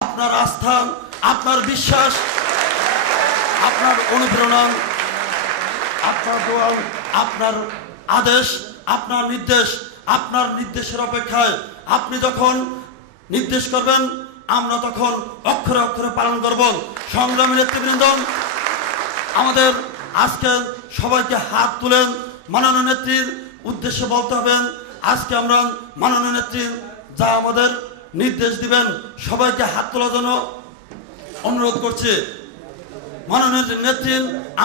আপনার আস্থা, আপনার বিশ্বাস, আপনার অনুপ্রেরণা, আপনার দোয়া, আপনার আদেশ, আপনার নির্দেশের অপেক্ষায় আপনি যখন নির্দেশ করবেন আমরা তখন অক্ষরে অক্ষরে পালন করব। সংগ্রামী নেতৃবৃন্দ, আমাদের আজকে সবাইকে হাত তুলেন মাননীয় নেত্রীর উদ্দেশ্যে বলতে হবেন। আজকে আমরা মাননীয় নেত্রী যা আমাদের নির্দেশ দিবেন সবাইকে হাত তোলার জন্য অনুরোধ করছি। মাননীয় নেত্রী,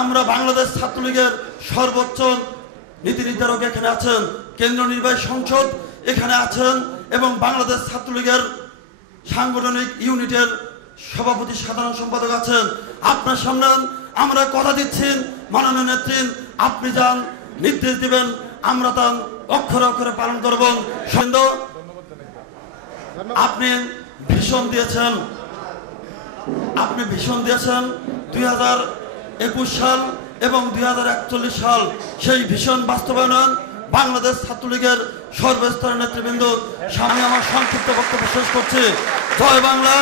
আমরা বাংলাদেশ ছাত্রলীগের সর্বোচ্চ নীতি নির্ধারক এখানে আছেন, কেন্দ্রীয় নির্বাহী সংসদ এখানে আছেন এবং বাংলাদেশ ছাত্রলীগের সাংগঠনিক ইউনিটের সভাপতি সাধারণ সম্পাদক আছেন। আপনার সামনে আমরা কথা দিচ্ছি মাননীয় নেত্রী, আপনি যান নির্দেশ দিবেন আমরা তা অক্ষরে অক্ষরে পালন করব। আপনি ভীষণ দিয়েছেন 2021 সাল এবং 2041 সাল, সেই ভীষণ বাস্তবায়ন বাংলাদেশ ছাত্রলীগের সর্বস্তরের নেতৃবৃন্দ সামনে আমার সংক্ষিপ্ত বক্তব্য শেষ করছি। জয় বাংলা,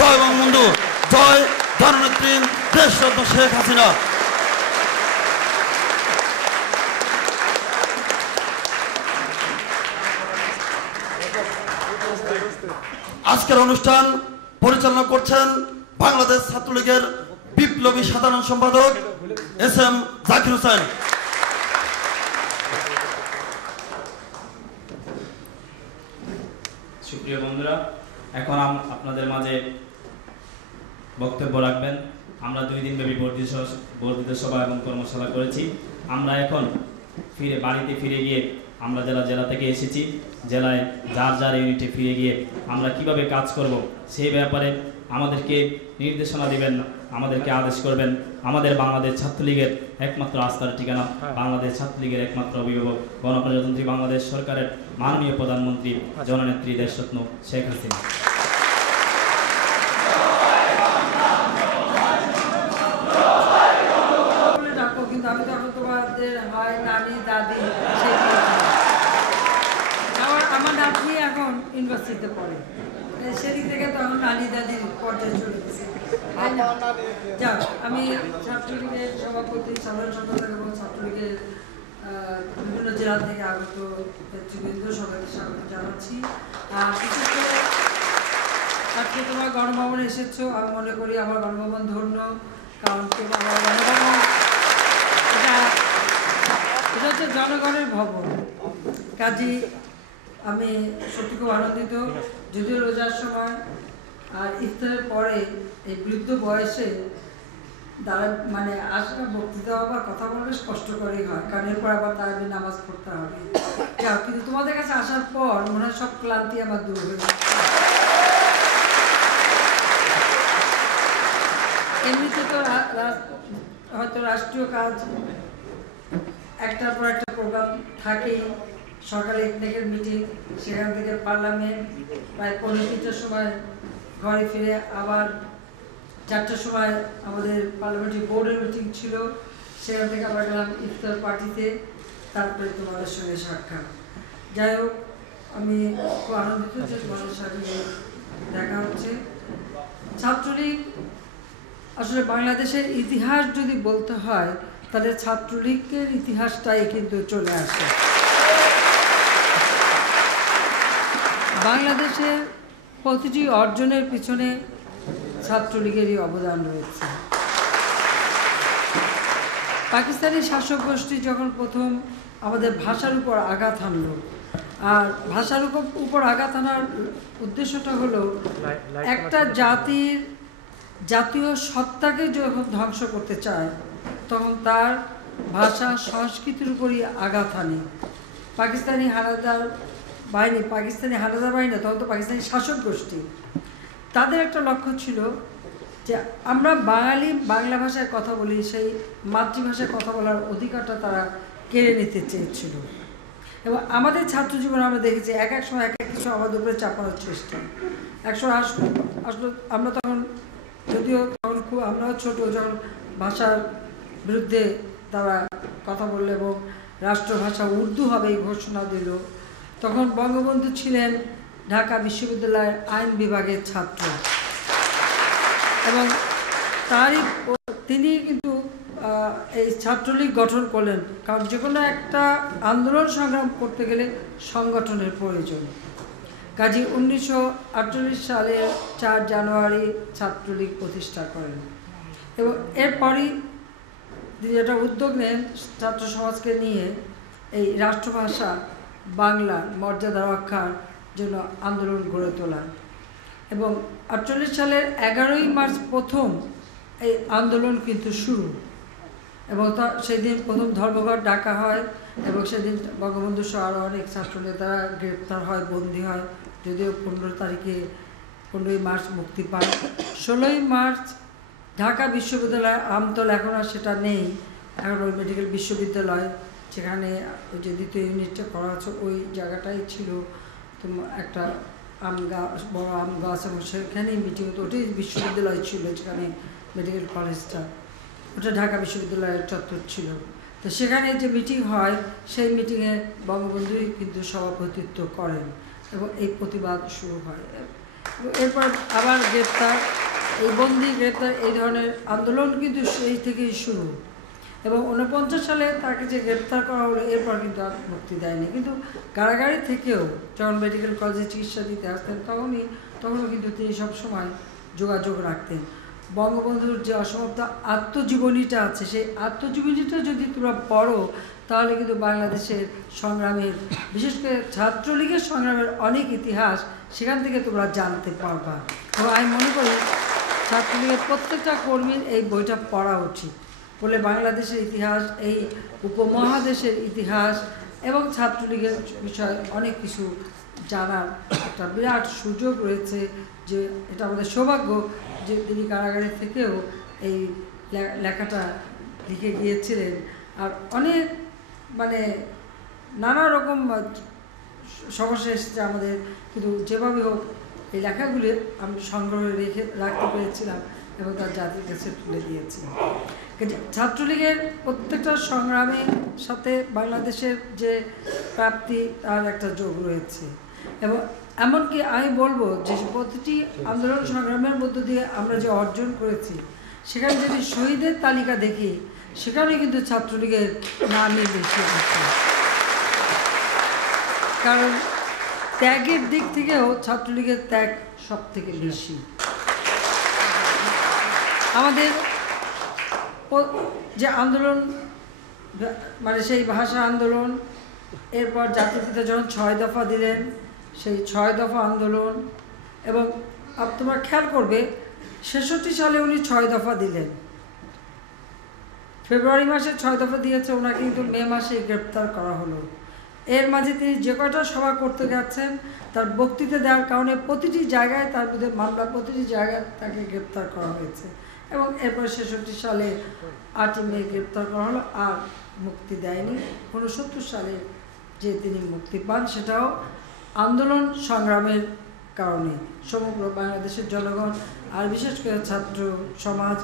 জয় বঙ্গবন্ধু, জয় জননেত্রী দেশরত্ন শেখ হাসিনা। আজকের অনুষ্ঠান পরিচালনা করছেন বাংলাদেশ ছাত্রলীগের বিপ্লবী সাধারণ সম্পাদক SM জাকির হোসেন। সুপ্রিয় বন্ধুরা, এখন আপনাদের মাঝে বক্তব্য রাখবেন। আমরা 2 দিন ব্যাপী বর্ধিত সভা এবং কর্মশালা করেছি। আমরা এখন বাড়িতে ফিরে গিয়ে আমরা জেলা থেকে এসেছি, জেলায় যার ইউনিটে ফিরে গিয়ে আমরা কিভাবে কাজ করব সেই ব্যাপারে আমাদেরকে নির্দেশনা দিবেন, আমাদেরকে আদেশ করবেন। আমাদের বাংলাদেশ ছাত্রলীগের একমাত্র আস্থার ঠিকানা, বাংলাদেশ ছাত্রলীগের একমাত্র অভিভাবক গণপ্রজাতন্ত্রী বাংলাদেশ সরকারের মাননীয় প্রধানমন্ত্রী জননেত্রী দেশরত্ন শেখ হাসিনা। আমার নাতনি এখন ইউনিভার্সিটিতে পড়ে, সেদিক থেকে তো আমার নানি দাদির পর্যায়ে চলে গেছে। যাক, আমি ছাত্রলীগের সভাপতি, সাধারণ সম্পাদক এবং ছাত্রলীগের বিভিন্ন জেলা থেকে আগত নেতৃবৃন্দ সবাইকে স্বাগত জানাচ্ছি। আর বিশেষ করে আজকে তোমার গণভবনে এসেছো, আমি মনে করি আমার গণভবন ধন্য, কারণ আমার গণভবন এটা হচ্ছে জনগণের ভবন। কাজী আমি সত্যি খুব আনন্দিত, যদিও রোজার সময় আর ইফতারের পরে এই বৃদ্ধ বয়সে মানে আসলে বক্তৃতা বা কথা বললে কষ্টকরই হয়, কারণ এরপর আবার তারাবি নামাজ পড়তে হবে। কিন্তু তোমাদের কাছে আসার পর মনে হয় সব ক্লান্তি আমার দূর হয়ে যায়। এমনিতে তো হয়তো রাষ্ট্রীয় কাজ একটার পর একটা প্রোগ্রাম থাকেই। সকালে ইকনেকের মিটিং, সেখান থেকে পার্লামেন্ট, প্রায় 3:45টার সময় ঘরে ফিরে আবার 4টার সময় আমাদের পার্লামেন্টারি বোর্ডের মিটিং ছিল, সেখান থেকে আবার গেলাম ইফতার পার্টিতে, তারপরে তোমাদের সঙ্গে সাক্ষাৎ। যাই হোক, আমি খুব আনন্দিত যে তোমাদের সাথে দেখা হচ্ছে। ছাত্রলীগ আসলে বাংলাদেশের ইতিহাস যদি বলতে হয় তাহলে ছাত্রলীগের ইতিহাসটাই কিন্তু চলে আসে। বাংলাদেশের প্রতিটি অর্জনের পিছনে ছাত্রলীগেরই অবদান রয়েছে। পাকিস্তানি শাসক গোষ্ঠী যখন প্রথম আমাদের ভাষার উপর আঘাত হানল, আর ভাষার উপর আঘাত হানার উদ্দেশ্যটা হলো একটা জাতীয় সত্তাকে যখন ধ্বংস করতে চায় তখন তার ভাষা সংস্কৃতির উপরই আঘাত হানে। পাকিস্তানি হানাদার বাহিনী না, তখন তো পাকিস্তানি শাসক গোষ্ঠী, তাদের একটা লক্ষ্য ছিল যে আমরা বাংলা ভাষায় কথা বলি, সেই মাতৃভাষায় কথা বলার অধিকারটা তারা কেড়ে নিতে চেয়েছিল। এবং আমাদের ছাত্র জীবনে আমরা দেখেছি এক এক সময় এক এক কিছু আমাদের উপরে চাপানোর চেষ্টা। একসময় আসলো আমরা তখন, যদিও তখন খুব আমরাও ছোটো, যখন ভাষার বিরুদ্ধে তারা কথা বললো এবং রাষ্ট্রভাষা উর্দু হবে এই ঘোষণা দিল, তখন বঙ্গবন্ধু ছিলেন ঢাকা বিশ্ববিদ্যালয়ের আইন বিভাগের ছাত্র। এবং তিনি কিন্তু এই ছাত্রলীগ গঠন করলেন, কারণ যে কোনো একটা আন্দোলন সংগ্রাম করতে গেলে সংগঠনের প্রয়োজন। কাজী 1948 সালের 4 জানুয়ারি ছাত্রলীগ প্রতিষ্ঠা করেন এবং এরপরই তিনি একটা উদ্যোগ নেন ছাত্র সমাজকে নিয়ে এই রাষ্ট্রভাষা বাংলা মর্যাদা রক্ষার জন্য আন্দোলন গড়ে তোলা। এবং 48 সালের 11ই মার্চ প্রথম এই আন্দোলন কিন্তু শুরু, এবং সেদিন প্রথম ধর্মঘট ডাকা হয় এবং সেদিন বঙ্গবন্ধু সহ আরও অনেক ছাত্রনেতারা গ্রেপ্তার হয়, বন্দী হয়, যদিও 15ই মার্চ মুক্তি পায়। 16ই মার্চ ঢাকা বিশ্ববিদ্যালয় আমতল, এখন আর সেটা নেই, এখন ওই মেডিকেল বিশ্ববিদ্যালয়, যেখানে ওই যে দ্বিতীয় ইউনিটটা করা হচ্ছে ওই জায়গাটাই ছিল একটা আম গাছ, বড় আম গাছ, এবং সেখানেই মিটিং হতো। ওটাই বিশ্ববিদ্যালয় ছিল, যেখানে মেডিকেল কলেজটা, ওটা ঢাকা বিশ্ববিদ্যালয়ের চত্বর ছিল। তো সেখানে যে মিটিং হয় সেই মিটিংয়ে বঙ্গবন্ধুই কিন্তু সভাপতিত্ব করেন এবং এই প্রতিবাদ শুরু হয়। এরপর আবার গ্রেপ্তার, এই বন্দি গ্রেপ্তার, এই ধরনের আন্দোলন কিন্তু সেই থেকেই শুরু। এবং 49 সালে তাকে যে গ্রেপ্তার করা হলো, এরপর কিন্তু আর মুক্তি দেয়নি। কিন্তু কারাগারে থেকেও যখন মেডিকেল কলেজে চিকিৎসা দিতে আসতেন তখনও কিন্তু তিনি সবসময় যোগাযোগ রাখতেন। বঙ্গবন্ধুর যে অসমাপ্ত আত্মজীবনীটা আছে, সেই আত্মজীবনীটা যদি তোমরা পড়ো তাহলে কিন্তু বাংলাদেশের সংগ্রামের, বিশেষ করে ছাত্রলীগের সংগ্রামের অনেক ইতিহাস সেখান থেকে তোমরা জানতে পারবা। এবং আমি মনে করি ছাত্রলীগের প্রত্যেকটা কর্মীর এই বইটা পড়া উচিত, বলে বাংলাদেশের ইতিহাস, এই উপমহাদেশের ইতিহাস এবং ছাত্রলীগের বিষয়ে অনেক কিছু জানার একটা বিরাট সুযোগ রয়েছে। যে এটা আমাদের সৌভাগ্য যে তিনি কারাগারে থেকেও এই লেখাটা লিখে গিয়েছিলেন। আর অনেক নানা রকম সমস্যা এসেছে আমাদের, কিন্তু যেভাবে হোক এই লেখাগুলি আমি সংগ্রহে রাখতে পেরেছিলাম এবং তার জাতির কাছে তুলে দিয়েছি। ছাত্রলীগের প্রত্যেকটা সংগ্রামের সাথে বাংলাদেশের যে প্রাপ্তি তার একটা যোগ রয়েছে। এবং এমনকি আমি বলবো যে প্রতিটি আন্দোলন সংগ্রামের মধ্য দিয়ে আমরা যে অর্জন করেছি, সেখানে যদি শহীদের তালিকা দেখি সেখানে কিন্তু ছাত্রলীগের নামই বেশি আছে। কারণ ত্যাগের দিক থেকেও ছাত্রলীগের ত্যাগ সব থেকে বেশি। আমাদের যে আন্দোলন, সেই ভাষা আন্দোলন, এরপর জাতির পিতা যখন 6 দফা দিলেন, সেই 6 দফা আন্দোলন, এবং তোমরা খেয়াল করবে 66 সালে উনি 6 দফা দিলেন। ফেব্রুয়ারি মাসে 6 দফা দিয়েছে, ওনাকে কিন্তু মে মাসে গ্রেপ্তার করা হলো। এর মাঝে তিনি যে কয়টা সভা করতে যাচ্ছেন তার বক্তৃতা দেওয়ার কারণে প্রতিটি জায়গায় তার বিরুদ্ধে মামলা, প্রতিটি জায়গায় তাকে গ্রেপ্তার করা হয়েছে। এবং এরপর 66 সালে 8ই মে গ্রেপ্তার করা হলো, আর মুক্তি দেয়নি। 69 সালে যে তিনি মুক্তি পান সেটাও আন্দোলন সংগ্রামের কারণে। সমগ্র বাংলাদেশের জনগণ আর বিশেষ করে ছাত্র সমাজ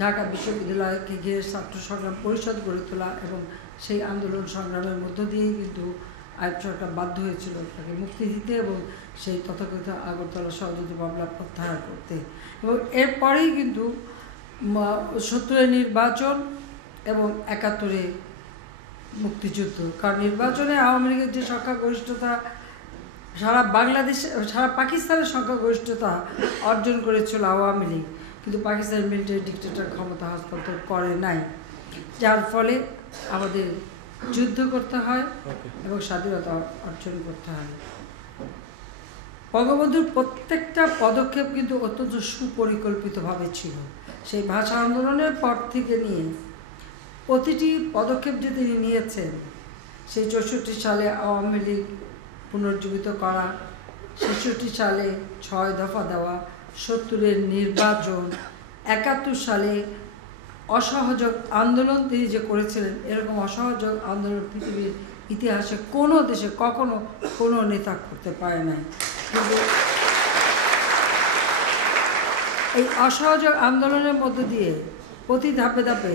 ঢাকা বিশ্ববিদ্যালয়কে ঘিরে ছাত্র সংগ্রাম পরিষদ গড়ে তোলা, এবং সেই আন্দোলন সংগ্রামের মধ্য দিয়েই কিন্তু আইয়ুব সরকার বাধ্য হয়েছিল তাকে মুক্তি দিতে এবং সেই তথাকথিত আগরতলা ষড়যন্ত্র মামলা প্রত্যাহার করতে। এবং এরপরেই কিন্তু 70-এর নির্বাচন এবং 71-এ মুক্তিযুদ্ধ। কারণ নির্বাচনে আওয়ামী লীগের যে সংখ্যাগরিষ্ঠতা, সারা বাংলাদেশে, সারা পাকিস্তানের সংখ্যাগরিষ্ঠতা অর্জন করেছিল আওয়ামী লীগ, কিন্তু পাকিস্তানের মিলিটারি ডিক্টেটর ক্ষমতা হস্তান্তর করে নাই, যার ফলে আমাদের যুদ্ধ করতে হয় এবং স্বাধীনতা অর্জন করতে হয়। বঙ্গবন্ধুর প্রত্যেকটা পদক্ষেপ কিন্তু অত্যন্ত সুপরিকল্পিতভাবে ছিল। সেই ভাষা আন্দোলনের পর থেকে নিয়ে প্রতিটি পদক্ষেপ যে তিনি নিয়েছেন, সেই 64 সালে আওয়ামী লীগ পুনর্জীবিত করা, 66 সালে 6 দফা দেওয়া, 70-এর নির্বাচন, 71 সালে অসহযোগ আন্দোলন তিনি যে করেছিলেন, এরকম অসহযোগ আন্দোলন পৃথিবীর ইতিহাসে কোনো দেশে কখনো কোনো নেতা করতে পারে নাই। কিন্তু এই অসহযোগ আন্দোলনের মধ্য দিয়ে প্রতি ধাপে ধাপে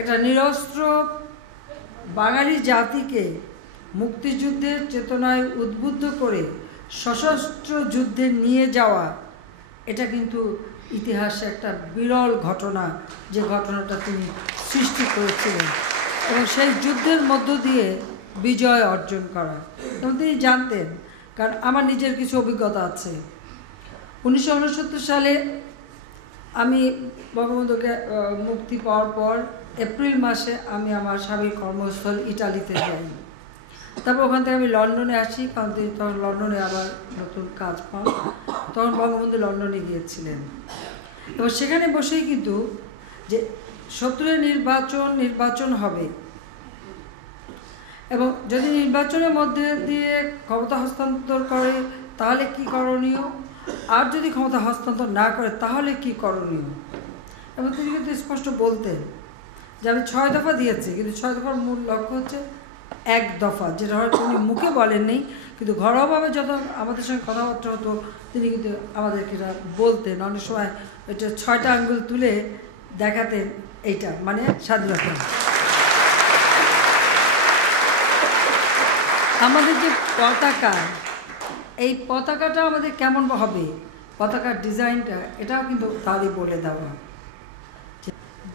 একটা নিরস্ত্র বাঙালি জাতিকে মুক্তিযুদ্ধের চেতনায় উদ্বুদ্ধ করে সশস্ত্র যুদ্ধে নিয়ে যাওয়া এটা কিন্তু ইতিহাসে একটা বিরল ঘটনা, যে ঘটনাটা তিনি সৃষ্টি করেছিলেন এবং সেই যুদ্ধের মধ্য দিয়ে বিজয় অর্জন করা। এবং তিনি জানতেন, কারণ আমার নিজের কিছু অভিজ্ঞতা আছে। 1969 সালে আমি বঙ্গবন্ধুকে মুক্তি পাওয়ার পর এপ্রিল মাসে আমি আমার স্বামীর কর্মস্থল ইটালিতে যাই। তারপর ওখান থেকে আমি লন্ডনে আসি, কারণ তিনি তখন লন্ডনে আবার নতুন কাজ পান। তখন বঙ্গবন্ধু লন্ডনে গিয়েছিলেন এবং সেখানে বসেই কিন্তু যে 70-এর নির্বাচন হবে এবং যদি নির্বাচনের মধ্যে দিয়ে ক্ষমতা হস্তান্তর করে তাহলে কি করণীয়, আর যদি ক্ষমতা হস্তান্তর না করে তাহলে কি করণীয়। এবং তিনি কিন্তু স্পষ্ট বলতেন যে আমি 6 দফা দিয়েছি, কিন্তু 6 দফার মূল লক্ষ্য হচ্ছে 1 দফা, যেটা হয়তো উনি মুখে বলেননি, কিন্তু ঘরোয়াভাবে যত আমাদের সঙ্গে কথাবার্তা হতো তিনি কিন্তু আমাদেরকে এটা বলতেন। অনেক সময় এটা 6টা আঙ্গুল তুলে দেখাতেন, এইটা মানে স্বাধীনতা। আমাদের যে পতাকা, এই পতাকাটা আমাদের কেমন হবে, পতাকার ডিজাইনটা, এটাও কিন্তু তারই বলে দেওয়া।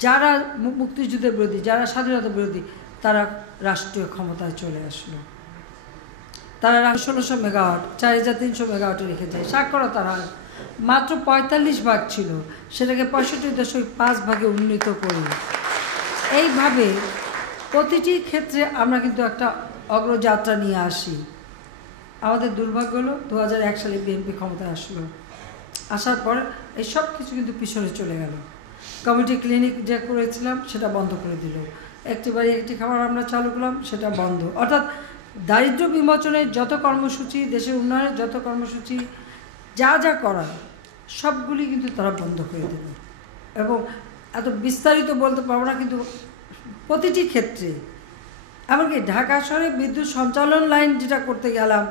যারা মুক্তিযুদ্ধের বিরোধী, যারা স্বাধীনতা বিরোধী, তারা রাষ্ট্রীয় ক্ষমতায় চলে আসলো। তারা 1600 মেগাওয়াট 4300 মেগাওয়াটে রেখে যায়। সাক্ষরতার হার মাত্র 45 ভাগ ছিল, সেটাকে 65.5 ভাগে উন্নীত করি। এইভাবে প্রতিটি ক্ষেত্রে আমরা কিন্তু একটা অগ্রযাত্রা নিয়ে আসি। আমাদের দুর্ভাগ্য হলো 2001 সালে বিএনপি ক্ষমতায় আসলো, আসার পর এই সব কিছু কিন্তু পিছনে চলে গেল। কমিউনিটি ক্লিনিক যে করেছিলাম সেটা বন্ধ করে দিল, একটি বাড়ি একটি খাবার আমরা চালু করলাম, সেটা বন্ধ। অর্থাৎ দারিদ্র্য বিমোচনের যত কর্মসূচি, দেশের উন্নয়নের যত কর্মসূচি, যা যা করা সবগুলি কিন্তু তারা বন্ধ করে দিল। এবং এত বিস্তারিত বলতে পারবো না, কিন্তু প্রতিটি ক্ষেত্রে, এমনকি ঢাকা শহরে বিদ্যুৎ সঞ্চালন লাইন যেটা করতে গেলাম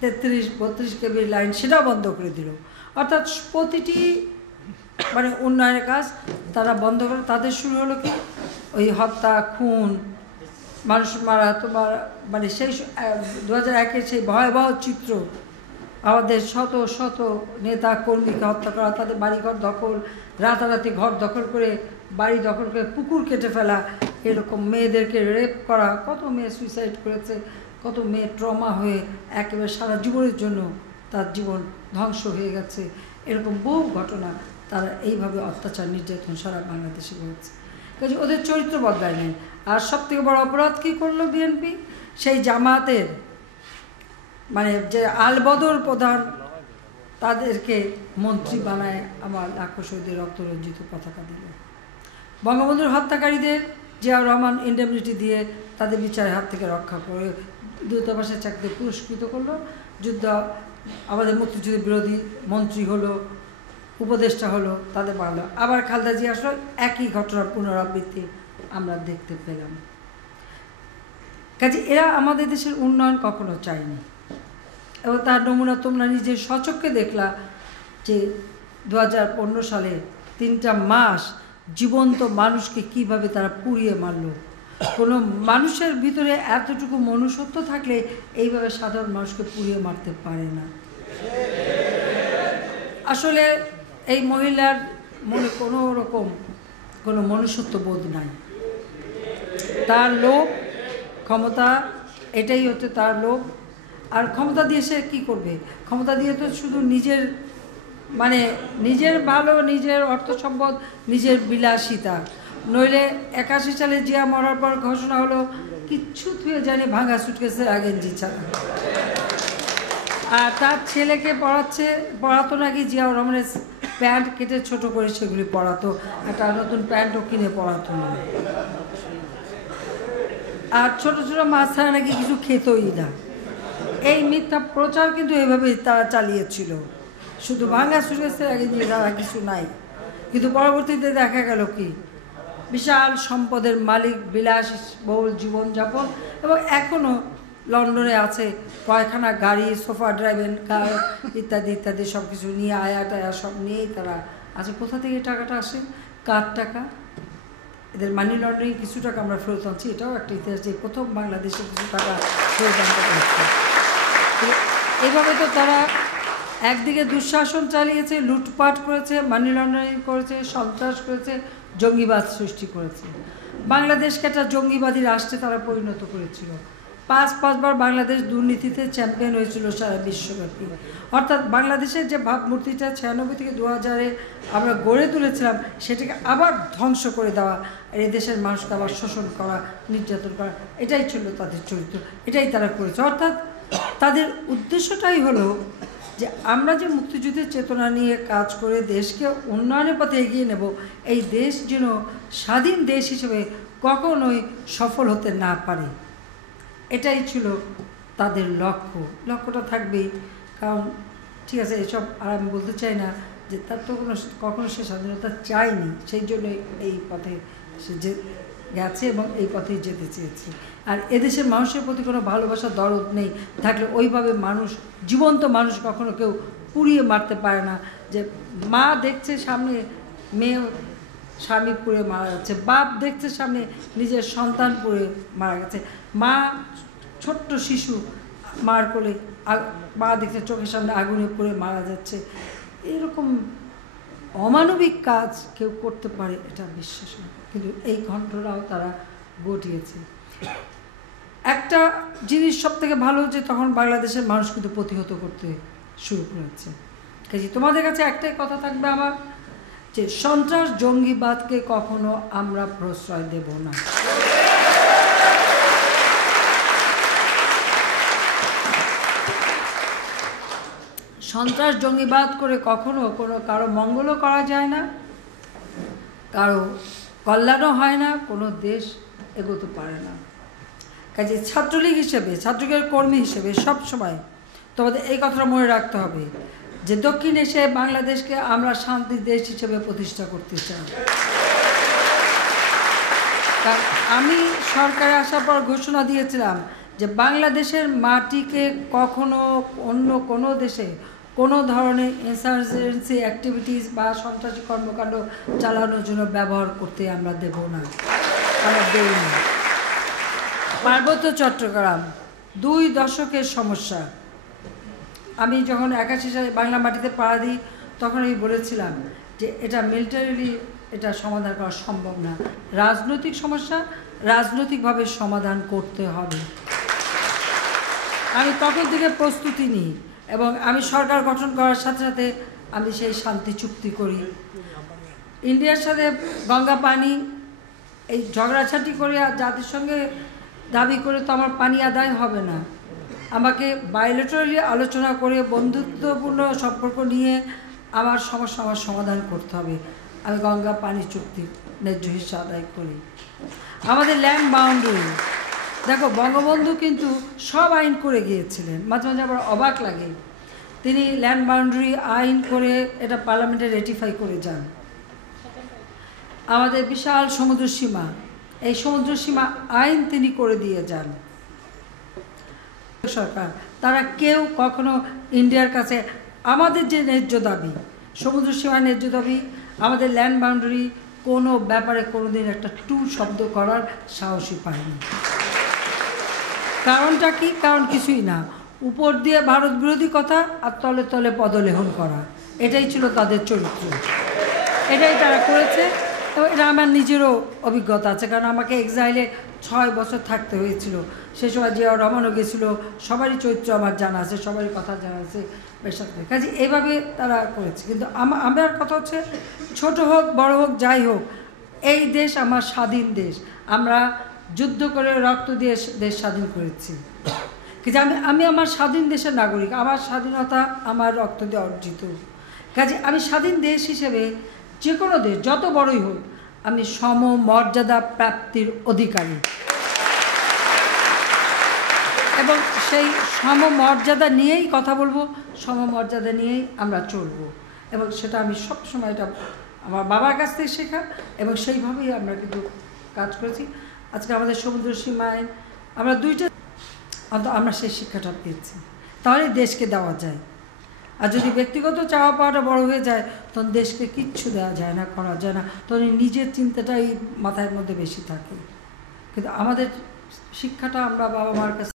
33-32 কেবির লাইন, সেটাও বন্ধ করে দিল। অর্থাৎ প্রতিটি মানে উন্নয়নের কাজ তারা বন্ধ করে। তাদের শুরু হলো কি, ওই হত্যা, খুন, মানুষ মারা। তোমার মানে সেই 2001-এর সেই ভয়াবহ চিত্র, আমাদের শত শত নেতা কর্মীকে হত্যা করা, তাদের বাড়িঘর দখল, রাতারাতি ঘর দখল করে, বাড়ি দখল করে পুকুর কেটে ফেলা, এরকম মেয়েদেরকে রেপ করা, কত মেয়ে সুইসাইড করেছে, কত মেয়ে ট্রমা হয়ে একেবারে সারা জীবনের জন্য তার জীবন ধ্বংস হয়ে গেছে। এরকম বহু ঘটনা তারা এইভাবে অত্যাচার নির্যাতন সারা বাংলাদেশে হয়েছে। কাজে ওদের চরিত্র বদলায় নেই। আর সবথেকে বড় অপরাধ কী করলো বিএনপি, সেই জামাতের মানে যে আলবদর প্রধান, তাদেরকে মন্ত্রী বানায় আমার লাখো শহীদের রক্তরঞ্জিত পতাকা দিল। বঙ্গবন্ধুর হত্যাকারীদের জিয়াউর রহমান ইন্ডেমনিটি দিয়ে তাদের বিচারের হাত থেকে রক্ষা করে দূতাবাসের চাকরিতে পুরস্কৃত করলো। যুদ্ধ আমাদের মুক্তিযুদ্ধের বিরোধী মন্ত্রী হলো, উপদেষ্টা হলো, তাদের বাড়লো। আবার খালেদা জিয়া আসলো, একই ঘটনার পুনরাবৃত্তি আমরা দেখতে পেলাম। কাজে এরা আমাদের দেশের উন্নয়ন কখনো চায়নি। এবং তার নমুনা তোমরা নিজের স্বচক্ষে দেখলা যে 2015 সালে 3টা মাস জীবন্ত মানুষকে কিভাবে তারা পুড়িয়ে মারল। কোনো মানুষের ভিতরে এতটুকু মনুষ্যত্ব থাকলে এইভাবে সাধারণ মানুষকে পুড়িয়ে মারতে পারে না। আসলে এই মহিলার মনে কোনো রকম কোনো মনুষ্যত্ব বোধ নাই। তার লোভ, ক্ষমতা, এটাই হচ্ছে তার লোভ। আর ক্ষমতা দিয়ে সে কী করবে? ক্ষমতা দিয়ে তো শুধু নিজের মানে নিজের ভালো, নিজের অর্থ সম্পদ, নিজের বিলাসিতা। নইলে 81 সালে জিয়া মরার পর ঘোষণা হলো কিচ্ছু থুয়ে জানি ভাঙা সুটকেসের আগেঞ্জি ছাড়া। আর তার ছেলেকে পড়াতো নাকি জিয়াউর রহমানের প্যান্ট কেটে ছোট করে সেগুলি পড়াতো, একটা নতুন প্যান্টও কিনে পড়াতো না। আর ছোট ছোট মাছ ছাড়া নাকি কিছু খেতই না। এই মিথ্যা প্রচার কিন্তু এভাবেই তারা চালিয়েছিল। শুধু ভাঙা সুটকেসের আগেঞ্জি ছাড়া কিছু নাই। কিন্তু পরবর্তীতে দেখা গেল কি, বিশাল সম্পদের মালিক, বিলাসবহুল জীবনযাপন, এবং এখনও লন্ডনে আছে কয়খানা গাড়ি, সোফা ড্রাইভেন কার ইত্যাদি ইত্যাদি সব কিছু নিয়ে, আয়া টায়া সব নিয়েই তারা আছে। কোথা থেকে টাকাটা আসে? কার টাকা? এদের মানি লন্ডারিং কিছু টাকা আমরা ফেরত আনছি, এটাও একটা ইতিহাস যে প্রথম বাংলাদেশে কিছু টাকা ফেরত আনতে হচ্ছে। এইভাবে তো তারা একদিকে দুঃশাসন চালিয়েছে, লুটপাট করেছে, মানি লন্ডারিং করেছে, সন্ত্রাস করেছে, জঙ্গিবাদ সৃষ্টি করেছে। বাংলাদেশকে একটা জঙ্গিবাদী রাষ্ট্রে তারা পরিণত করেছিল। পাঁচবার বাংলাদেশ দুর্নীতিতে চ্যাম্পিয়ন হয়েছিল সারা বিশ্বব্যাপী। অর্থাৎ বাংলাদেশের যে ভাবমূর্তিটা 96 থেকে 2000-এ আমরা গড়ে তুলেছিলাম, সেটাকে আবার ধ্বংস করে দেওয়া, আর এদেশের মানুষকে আবার শোষণ করা, নির্যাতন করা, এটাই ছিল তাদের চরিত্র, এটাই তারা করেছে। অর্থাৎ তাদের উদ্দেশ্যটাই হলো যে আমরা যে মুক্তিযুদ্ধের চেতনা নিয়ে কাজ করে দেশকে উন্নয়নের পথে এগিয়ে নেব, এই দেশ যেন স্বাধীন দেশ হিসেবে কখনোই সফল হতে না পারে, এটাই ছিল তাদের লক্ষ্য। লক্ষ্যটা থাকবেই, কারণ ঠিক আছে এসব আর আমি বলতে চাই না যে তার তো কখনো সে স্বাধীনতা চায়নি, সেই জন্য এই পথে সে যে গেছে এবং এই পথেই যেতে চেয়েছে। আর এদেশের মানুষের প্রতি কোনো ভালোবাসা দরদ নেই, থাকলে ওইভাবে মানুষ, জীবন্ত মানুষ কখনো কেউ পুড়িয়ে মারতে পারে না। যে মা দেখছে সামনে মেয়ে স্বামী পুড়ে মারা যাচ্ছে, বাপ দেখছে সামনে নিজের সন্তান পুড়ে মারা গেছে, মা ছোট্ট শিশু মার কোলে, মা দেখছে চোখের সামনে আগুনে পুড়ে মারা যাচ্ছে, এরকম অমানবিক কাজ কেউ করতে পারে এটা বিশ্বাস না। কিন্তু এই ঘটনাও তারা ঘটিয়েছে। একটা জিনিস সব থেকে ভালো যে তখন বাংলাদেশের মানুষ কিন্তু প্রতিহত করতে শুরু করেছে। কাজে তোমাদের কাছে একটাই কথা থাকবে আমার, যে সন্ত্রাস জঙ্গিবাদকে কখনো আমরা প্রশ্রয় দেব না। সন্ত্রাস জঙ্গিবাদ করে কখনো কারো মঙ্গলও করা যায় না, কারো কল্যাণও হয় না, কোনো দেশ এগোতে পারে না। কাজে ছাত্রলীগ হিসেবে, ছাত্রলীগের কর্মী হিসেবে সবসময় তোমাদের এই কথাটা মনে রাখতে হবে যে দক্ষিণ এশিয়ায় বাংলাদেশকে আমরা শান্তির দেশ হিসেবে প্রতিষ্ঠা করতে চাই। কারণ আমি সরকারে আসার পর ঘোষণা দিয়েছিলাম যে বাংলাদেশের মাটিকে কখনো অন্য কোনো দেশে কোনো ধরনের ইনসার্জেন্সি অ্যাক্টিভিটিস বা সন্ত্রাসী কর্মকাণ্ড চালানোর জন্য ব্যবহার করতে আমরা দেব না, আমরা দেব না। পার্বত্য চট্টগ্রাম 2 দশকের সমস্যা। আমি যখন 81 সালে বাংলা মাটিতে পা দিই তখন আমি বলেছিলাম যে এটা মিলিটারিলি এটা সমাধান করা সম্ভব না, রাজনৈতিক সমস্যা রাজনৈতিকভাবে সমাধান করতে হবে। আমি তখন থেকে প্রস্তুতি নিই এবং আমি সরকার গঠন করার সাথে সাথে আমি সেই শান্তি চুক্তি করি। ইন্ডিয়ার সাথে গঙ্গা পানি এই ঝগড়াঝাটি করে আর জাতিসংঘে দাবি করে তো আমার পানি আদায় হবে না, আমাকে বায়োলেটারালি আলোচনা করে বন্ধুত্বপূর্ণ সম্পর্ক নিয়ে আমার সমস্যা আমার সমাধান করতে হবে। আমি গঙ্গা পানি চুক্তি ন্যায্য হিসেবে আদায় করি। আমাদের ল্যান্ড বাউন্ডারি দেখো, বঙ্গবন্ধু কিন্তু সব আইন করে গিয়েছিলেন, মাঝে মাঝে আবার অবাক লাগে, তিনি ল্যান্ড বাউন্ডারি আইন করে এটা পার্লামেন্টে রেটিফাই করে যান। আমাদের বিশাল সমুদ্র সীমা, এই সমুদ্র সীমা আইন তিনি করে দিয়ে যান। সরকার তারা কেউ কখনো ইন্ডিয়ার কাছে আমাদের যে ন্যায্য দাবি, সমুদ্র সীমার ন্যায্য দাবি, আমাদের ল্যান্ড বাউন্ডারি, কোনো ব্যাপারে কোনোদিন একটা টু শব্দ করার সাহসী পায়নি। কারণটা কি? কারণ কিছুই না, উপর দিয়ে ভারত বিরোধী কথা আর তলে তলে পদলেহন করা, এটাই ছিল তাদের চরিত্র, এটাই তারা করেছে। এবং এটা আমার নিজেরও অভিজ্ঞতা আছে, কারণ আমাকে এক্সাইলে 6 বছর থাকতে হয়েছিল। সে সময় জিয়াউর রহমানও গেছিলো, সবারই চরিত্র আমার জানা আছে, সবারই কথা জানা আছে বেসাথে। কাজে এইভাবে তারা করেছে। কিন্তু আমার কথা হচ্ছে, ছোট হোক বড় হোক যাই হোক, এই দেশ আমার স্বাধীন দেশ, আমরা যুদ্ধ করে রক্ত দিয়ে দেশ স্বাধীন করেছি। কিন্তু আমি আমার স্বাধীন দেশের নাগরিক, আমার স্বাধীনতা আমার রক্ত দিয়ে অর্জিত। কাজে আমি স্বাধীন দেশ হিসেবে যে কোনো দেশ যত বড়ই হোক আমি সমমর্যাদা প্রাপ্তির অধিকারী, এবং সেই সমমর্যাদা নিয়েই কথা বলবো, সমমর্যাদা নিয়েই আমরা চলবো। এবং সেটা আমি সবসময়, এটা আমার বাবার কাছ থেকে শেখা, এবং সেইভাবেই আমরা কিন্তু কাজ করেছি। আজকে আমাদের সমুদ্র সীমায় আমরা 2টা আমরা সেই শিক্ষাটা পেয়েছি, তাহলে দেশকে দেওয়া যায়। আর যদি ব্যক্তিগত চাওয়া পাওয়াটা বড় হয়ে যায়, তখন দেশকে কিচ্ছু দেওয়া যায় না, করা যায় না, তখন নিজের চিন্তাটাই মাথার মধ্যে বেশি থাকে। কিন্তু আমাদের শিক্ষাটা আমরা বাবা মার কাছে